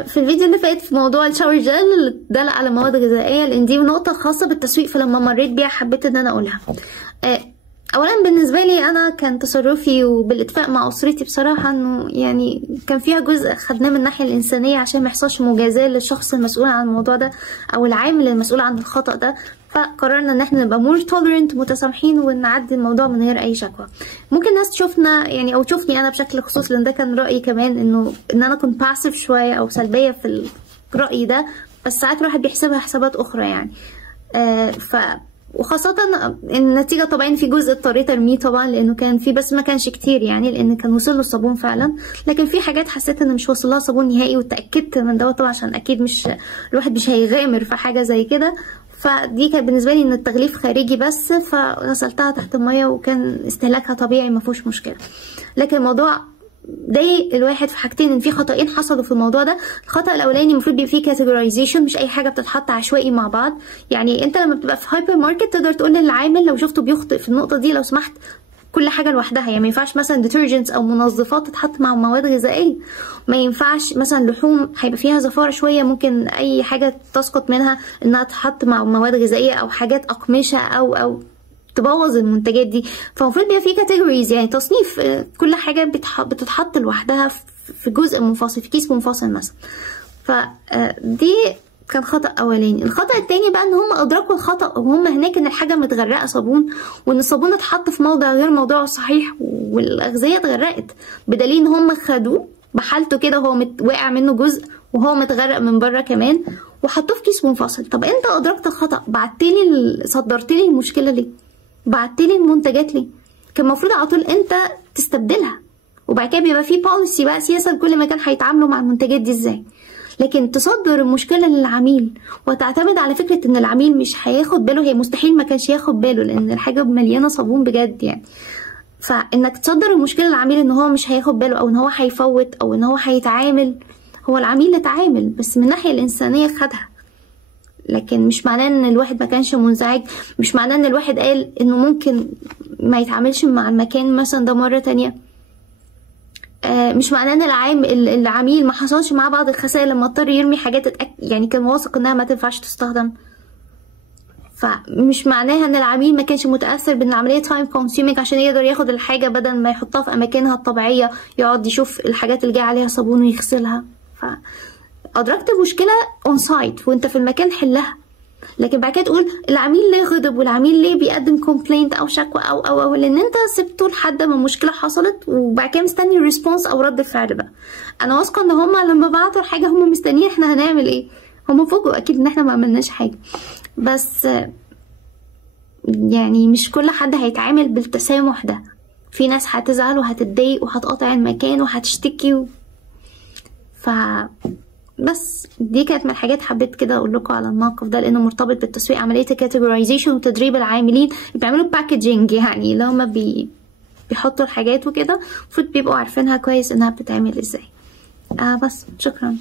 في الفيديو اللي فات في موضوع الشاور جل اللي دل على مواد غذائيه، لان دي نقطه خاصه بالتسويق، فلما مريت بيها حبيت ان انا اقولها. اولا بالنسبه لي انا كان تصرفي وبالاتفاق مع اسرتي بصراحه انه يعني كان فيها جزء خدناه من الناحيه الانسانيه عشان ما يحصلش مجازاه للشخص المسؤول عن الموضوع ده او العامل المسؤول عن الخطا ده، فقررنا ان احنا نبقى مور توليرنت متسامحين ونعدي الموضوع من غير اي شكوى. ممكن ناس تشوفنا يعني او تشوفني انا بشكل خصوصي، لان ده كان رايي كمان ان انا كنت باسف شويه او سلبيه في الراي ده، بس ساعات الواحد بيحسبها حسابات اخرى يعني. وخاصة النتيجة طبعا في جزء اضطريت ارميه طبعا لانه كان في، بس ما كانش كتير يعني لان كان وصل له الصابون فعلا، لكن في حاجات حسيت ان مش واصل لها صابون نهائي واتاكدت من دوت طبعا عشان اكيد مش الواحد مش هيغامر في حاجة زي كده. فدي كانت بالنسبة لي ان التغليف خارجي بس، فغسلتها تحت المية وكان استهلاكها طبيعي ما فيهوش مشكلة. لكن الموضوع ضايق الواحد في حاجتين، ان في خطأين حصلوا في الموضوع ده. الخطأ الاولاني المفروض بيبقى فيه كاتيجورايزيشن، مش اي حاجه بتتحط عشوائي مع بعض. يعني انت لما بتبقى في هايبر ماركت تقدر تقول للعامل لو شفته بيخطئ في النقطه دي لو سمحت كل حاجه لوحدها، يعني ما ينفعش مثلا ديترجنتس او منظفات تتحط مع مواد غذائيه، ما ينفعش مثلا لحوم هيبقى فيها زفاره شويه ممكن اي حاجه تسقط منها انها تتحط مع مواد غذائيه، او حاجات اقمشه او تبوظ المنتجات دي. فالمفروض بيبقى في كاتيجوريز، يعني تصنيف كل حاجه بتتحط لوحدها في جزء منفصل في كيس منفصل مثلا. فدي كان خطأ اولاني. الخطأ التاني بقى ان هم ادركوا الخطأ وهم هناك ان الحاجه متغرقه صابون، وان الصابون اتحط في موضع غير موضعه الصحيح والاغذيه اتغرقت، بدليل ان هم خدوه بحالته كده وهو واقع منه جزء وهو متغرق من بره كمان وحطوه في كيس منفصل. طب انت ادركت الخطأ، بعتلي صدرتلي المشكله ليه؟ بعتلي المنتجات ليه؟ كان المفروض على طول انت تستبدلها، وبعد كده بيبقى في بوليسي بقى سياسه لكل مكان هيتعاملوا مع المنتجات دي ازاي. لكن تصدر المشكله للعميل وتعتمد على فكره ان العميل مش هياخد باله، هي مستحيل ما كانش ياخد باله لان الحاجه مليانه صابون بجد يعني. فانك تصدر المشكله للعميل ان هو مش هياخد باله او ان هو هيفوت او ان هو هيتعامل، هو العميل اللي اتعامل بس من الناحيه الانسانيه خدها. لكن مش معناه ان الواحد ما كانش منزعج، مش معناه ان الواحد قال انه ممكن ما يتعاملش مع المكان مثلا ده مرة تانية، مش معناه ان العميل ما حصلش معاه بعض الخسائر لما اضطر يرمي حاجات يعني كان واثق انها ما تنفعش تستخدم. فمش معناها ان العميل ما كانش متاثر بان العمليه تايم كونسيومينج عشان يقدر ياخد الحاجه بدل ما يحطها في اماكنها الطبيعيه يقعد يشوف الحاجات اللي جايه عليها صابون ويغسلها. ادركت المشكله اون سايت وانت في المكان حلها، لكن بعد كده تقول العميل ليه غضب والعميل ليه بيقدم كومبلينت او شكوى او لان انت سبته لحد ما المشكله حصلت وبعد كده مستني ريسبونس او رد فعل. بقى انا واثقه ان هما لما بعتوا الحاجه هما مستنيين احنا هنعمل ايه، هما فوجئوا اكيد ان احنا ما عملناش حاجه، بس يعني مش كل حد هيتعامل بالتسامح ده. في ناس هتزعل وهتتضايق وهتقاطع المكان وهتشتكي بس دي كانت من الحاجات حبيت كده اقول لكم على الموقف ده لانه مرتبط بالتسويق، عمليه الكاتيجورايزيشن وتدريب العاملين اللي بيعملوا باكجينج، يعني اللي هما بيحطوا الحاجات وكده المفروض بيبقوا عارفينها كويس انها بتتعمل ازاي. بس شكرا.